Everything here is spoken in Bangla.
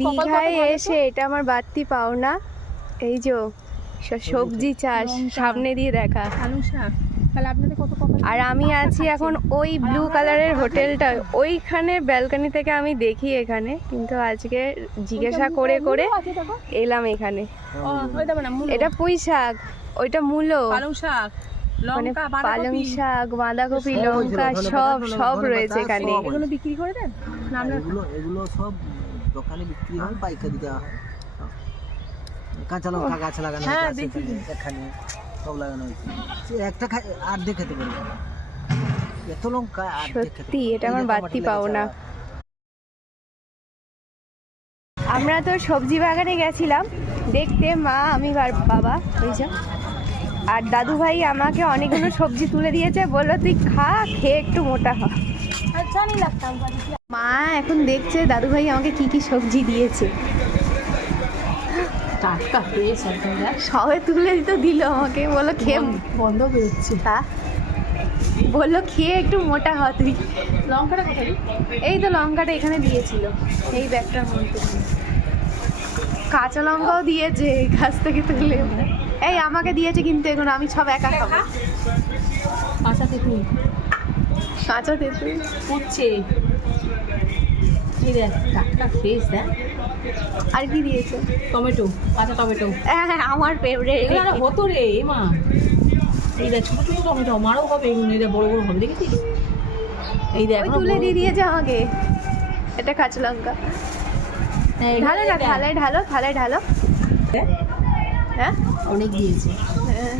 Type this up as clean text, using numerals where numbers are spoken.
দীঘায় এসে এটা আমার বাড়তি পাওনা। এই যে সবজি চাষ সামনে দিয়ে দেখা। আর আমি আছি এখন ওই ব্লু কালারের হোটেলটা, ওইখানে ব্যালকনি থেকে আমি দেখি এখানে, কিন্তু আজকে জিজ্ঞাসা করে করে এলাম এখানে। এটা পুঁই শাক, ওইটা মূলো, পালং শাক, মানে পালং শাক, বাঁধাকপি, লঙ্কা সব সব রয়েছে এখানে। এগুলো বিক্রি করে দেন? এগুলো সব দোকানে বিক্রি হয়, পাইকারি দেওয়া হয়। কাঁচা লঙ্কা গাছ লাগানো আছে এখানে, সব লাগানো হয়েছে। একটা অর্ধেক খেতে পারবে না, এত লঙ্কা। সত্যি এটা আমার বাড়তি পাওনা। আমরা তো সবজি বাগানে গেছিলাম দেখতে, মা, আমি আর বাবা, বুঝছো। আর দাদু ভাই আমাকে অনেকগুলো সবজি তুলে দিয়েছে, বললো তুই খা, খেয়ে একটু মোটা হ। মা এখন দেখছে দাদু ভাই আমাকে কি কি সবজি দিয়েছে। টাটকা ফ্রেশ একদম। সবে তুলে তো দিল আমাকে, বললো খেয়ে বন্ধ বেরোচ্ছে। হ্যাঁ, বললো খেয়ে একটু মোটা হ তুই। লঙ্কাটা কোথায়? এই তো লঙ্কাটা এখানে দিয়েছিল, এই ব্যাগটার মধ্যে। কাঁচা লঙ্কাও দিয়েছে গাছ থেকে তুলে। এই আমাকে দিয়েছে কিন্তু এগুলো আমি সব একা খাবো। কাঁচা তেঁতুল, কাঁচা তেঁতুল উঠছে। এই দেখ টাটকা ফ্রেশ। দেখ আর কি দিয়েছে? টমেটো, কাঁচা টমেটো। হ্যাঁ, আমার ফেভারিট। এগুলো হতো রে মা। এই দেখ ছোটো ছোটো টমেটো, আমারও হবে এগুলো। এই দেখ বড় বড় হবে, দেখেছিস? এই দেখ তুলে দিয়ে দিয়েছে আমাকে। এটা কাঁচা লঙ্কা। ঢালো না, থালায় ঢালো, থালায় ঢালো। হ্যাঁ, অনেক দিয়েছে। হ্যাঁ।